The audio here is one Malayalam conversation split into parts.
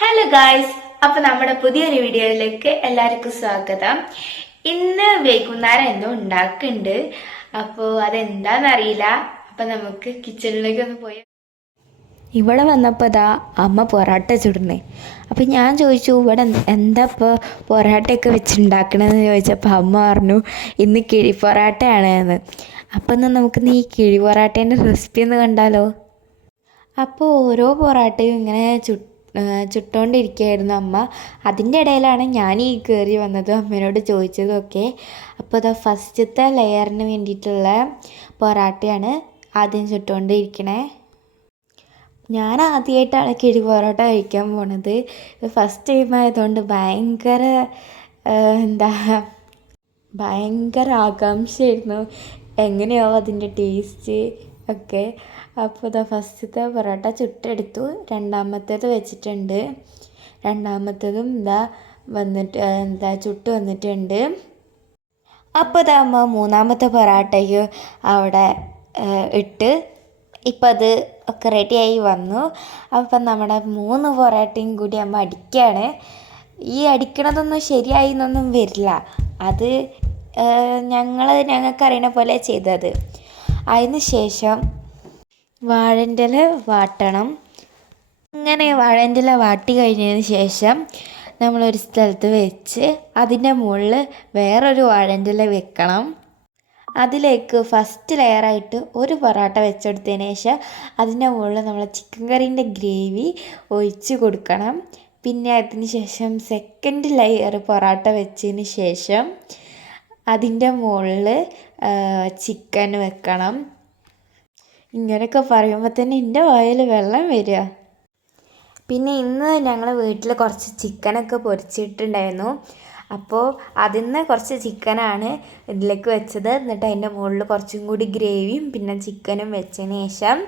ഹലോ ഗായ്സ്, അപ്പൊ നമ്മുടെ പുതിയൊരു വീഡിയോയിലേക്ക് എല്ലാവർക്കും സ്വാഗതം. ഇന്ന് വൈകുന്നേരം എന്തോ ഉണ്ടാക്കുന്നുണ്ട്. അപ്പോ അതെന്താന്നറിയില്ല. അപ്പൊ നമുക്ക് കിച്ചണിലേക്ക് ഒന്ന് പോയി. ഇവിടെ വന്നപ്പോൾ ഇതാ അമ്മ പൊറാട്ട ചുടുന്നേ. അപ്പം ഞാൻ ചോദിച്ചു, ഇവിടെ എന്താ ഇപ്പോൾ പൊറാട്ടയൊക്കെ വെച്ചുണ്ടാക്കണമെന്ന് ചോദിച്ചപ്പോൾ അമ്മ പറഞ്ഞു ഇന്ന് കിഴി പൊറാട്ടയാണ് എന്ന്. അപ്പം എന്നാൽ നമുക്കിന്ന് ഈ കിഴി പൊറാട്ടേൻ്റെ റെസിപ്പി ഒന്ന് കണ്ടാലോ. അപ്പോൾ ഓരോ പൊറാട്ടയും ഇങ്ങനെ ചുട്ടുകൊണ്ടിരിക്കുകയായിരുന്നു അമ്മ. അതിൻ്റെ ഇടയിലാണ് ഞാൻ ഈ കയറി വന്നതും അമ്മേനോട് ചോദിച്ചതും ഒക്കെ. അപ്പോൾ അത് ഫസ്റ്റത്തെ ലെയറിന് വേണ്ടിയിട്ടുള്ള പൊറാട്ടയാണ് ആദ്യം ചുട്ടുകൊണ്ടിരിക്കണേ. ഞാൻ ആദ്യമായിട്ടാണ് കിഴി പൊറോട്ട കഴിക്കാൻ പോണത്. ഫസ്റ്റ് ടൈം ആയതുകൊണ്ട് ഭയങ്കര ആകാംക്ഷയായിരുന്നു എങ്ങനെയാവും അതിൻ്റെ ടേസ്റ്റ് ഒക്കെ. അപ്പോൾ ഇതാ ഫസ്റ്റത്തെ പൊറോട്ട ചുട്ടെടുത്തു. രണ്ടാമത്തേത് വെച്ചിട്ടുണ്ട്. രണ്ടാമത്തേതും ചുട്ട് വന്നിട്ടുണ്ട്. അപ്പോൾ ഇതാ അമ്മ മൂന്നാമത്തെ പൊറോട്ടയ്ക്ക് അവിടെ ഇട്ട് ഇപ്പം അത് ഒക്കെ റെഡിയായി വന്നു. അപ്പം നമ്മുടെ 3 പൊറോട്ടയും കൂടി അമ്മ അടിക്കുകയാണ്. ഈ അടിക്കണതൊന്നും ശരിയായി എന്നൊന്നും വരില്ല. അത് ഞങ്ങൾക്കറിയണ പോലെ ചെയ്തത്. അതിന് ശേഷം വാഴൻ്റെ ഇല വാട്ടണം. അങ്ങനെ വാഴൻ്റെ ഇല വാട്ടി കഴിഞ്ഞതിന് ശേഷം നമ്മളൊരു സ്ഥലത്ത് വെച്ച് അതിൻ്റെ മുകളിൽ വേറൊരു വാഴൻ്റെ ഇല വെക്കണം. അതിലേക്ക് ഫസ്റ്റ് ലെയറായിട്ട് ഒരു പൊറോട്ട വെച്ചെടുത്തതിന് ശേഷം അതിൻ്റെ മുകളിൽ നമ്മൾ ചിക്കൻ കറീൻ്റെ ഗ്രേവി ഒഴിച്ച് കൊടുക്കണം. പിന്നെ അതിന് ശേഷം സെക്കൻഡ് ലെയർ പൊറോട്ട വെച്ചതിന് ശേഷം അതിൻ്റെ മുകളിൽ ചിക്കൻ വെക്കണം. ഇങ്ങനെയൊക്കെ പറയുമ്പോൾ തന്നെ എൻ്റെ വായിൽ വെള്ളം വരിക. പിന്നെ ഇന്ന് ഞങ്ങൾ വീട്ടിൽ കുറച്ച് ചിക്കനൊക്കെ പൊരിച്ചിട്ടുണ്ടായിരുന്നു. അപ്പോൾ അതിൽ നിന്ന് കുറച്ച് ചിക്കനാണ് ഇതിലേക്ക് വെച്ചത്. എന്നിട്ട് അതിൻ്റെ മുകളിൽ കുറച്ചും കൂടി ഗ്രേവിയും പിന്നെ ചിക്കനും വെച്ചതിന് ശേഷം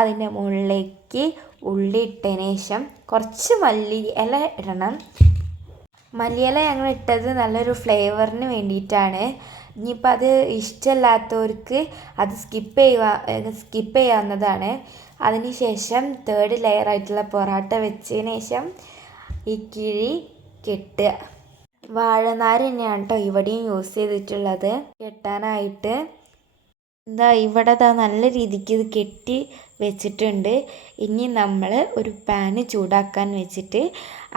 അതിൻ്റെ മുകളിലേക്ക് ഉള്ളി ഇട്ടതിന് ശേഷം കുറച്ച് മല്ലിയില ഇടണം. മല്ലിയില ഞങ്ങൾ ഇട്ടത് നല്ലൊരു ഫ്ലേവറിന് വേണ്ടിയിട്ടാണ്. ഇനിയിപ്പോൾ അത് ഇഷ്ടമല്ലാത്തവർക്ക് അത് സ്കിപ്പ് ചെയ്യാവുന്നതാണ്. അതിന് ശേഷം തേർഡ് ലെയറായിട്ടുള്ള പൊറോട്ട വെച്ചതിന് ശേഷം ഈ കിഴി കെട്ടുക. വാഴനാര് തന്നെയാണ് കേട്ടോ ഇവിടെയും യൂസ് ചെയ്തിട്ടുള്ളത് കെട്ടാനായിട്ട്. ഇവിടെ നല്ല രീതിക്ക് ഇത് കെട്ടി വെച്ചിട്ടുണ്ട്. ഇനി നമ്മൾ ഒരു പാന് ചൂടാക്കാൻ വെച്ചിട്ട്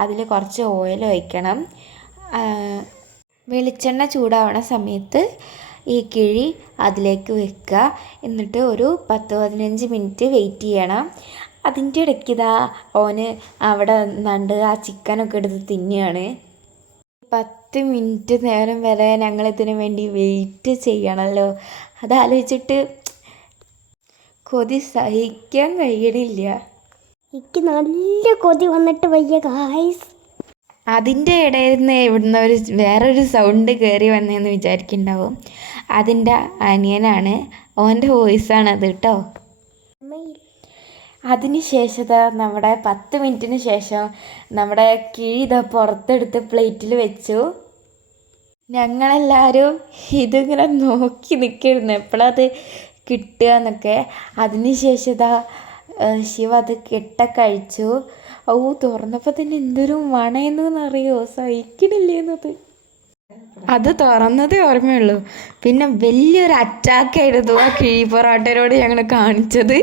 അതിൽ കുറച്ച് ഓയിൽ ഒഴിക്കണം. വെളിച്ചെണ്ണ ചൂടാവണ സമയത്ത് ഈ കിഴി അതിലേക്ക് വെക്കുക. എന്നിട്ട് ഒരു 10-15 മിനിറ്റ് വെയിറ്റ് ചെയ്യണം. അതിൻ്റെ ഇടയ്ക്ക് ഓന് അവിടെ നിന്നാണ്ട് ആ ചിക്കനൊക്കെ എടുത്ത് തിന്നുകയാണ്. 10 മിനിറ്റ് നേരം വരെ ഞങ്ങളിതിനു വേണ്ടി വെയിറ്റ് ചെയ്യണമല്ലോ. അതാലോചിച്ചിട്ട് കൊതി സഹിക്കാൻ കഴിയണില്ല. എനിക്ക് നല്ല കൊതി വന്നിട്ട് വയ്യ ഗായ്സ്. അതിൻ്റെ ഇടയിൽ നിന്ന് ഇവിടുന്ന് വേറൊരു സൗണ്ട് കയറി വന്നതെന്ന് വിചാരിക്കുന്നുണ്ടാവും. അതിൻ്റെ അനിയനാണ്, ഓൻ്റെ വോയിസാണ് അത് കേട്ടോ. അതിന് ശേഷം നമ്മുടെ 10 മിനിറ്റിന് ശേഷം നമ്മുടെ കിഴി പുറത്തെടുത്ത് പ്ലേറ്റിൽ വെച്ചു. ഞങ്ങളെല്ലാവരും ഇതിങ്ങനെ നോക്കി നിൽക്കായിരുന്നു എപ്പോഴത് കിട്ടുക എന്നൊക്കെ. അതിന് ശേഷം ശിവ അത് കഴിച്ചു. തുറന്നപ്പോൾ തന്നെ എന്തൊരു മണയെന്നറിയോ, സഹിക്കണില്ലേന്നത്. അത് തുറന്നതേ ഓർമ്മയുള്ളൂ. പിന്നെ വലിയൊരു അറ്റാക്കായിരുന്നു ആ കിഴി പൊറോട്ടയോട് ഞങ്ങൾ കാണിച്ചത്.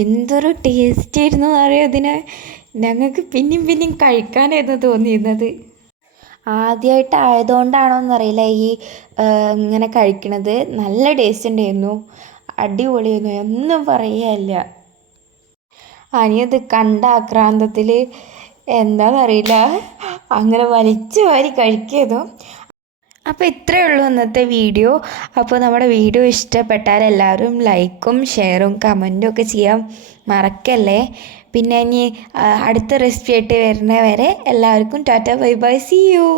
എന്തൊരു ടേസ്റ്റ് ആയിരുന്നു അറിയോ അതിന്. ഞങ്ങൾക്ക് പിന്നെയും കഴിക്കാനായിരുന്നു തോന്നിയിരുന്നത്. ആദ്യമായിട്ട് ആയതുകൊണ്ടാണോ എന്നറിയില്ല ഈ ഇങ്ങനെ കഴിക്കണത്. നല്ല ടേസ്റ്റ് ഉണ്ടായിരുന്നു, അടിപൊളിയായിരുന്നു, ഒന്നും പറയുകയില്ല. അനിയത് കണ്ട ആക്രാന്തത്തിൽ എന്താണെന്നറിയില്ല അങ്ങനെ വലിച്ചു വാരി കഴിക്കിയതോ. അപ്പോൾ ഇത്രയേ ഉള്ളൂ ഇന്നത്തെ വീഡിയോ. അപ്പോൾ നമ്മുടെ വീഡിയോ ഇഷ്ടപ്പെട്ടാൽ എല്ലാവരും ലൈക്കും ഷെയറും കമൻറ്റും ഒക്കെ ചെയ്യാൻ മറക്കല്ലേ. പിന്നെ ഇനി അടുത്ത റെസിപ്പി ആയിട്ട് വരുന്നവരെ എല്ലാവർക്കും tata bye bye, see U.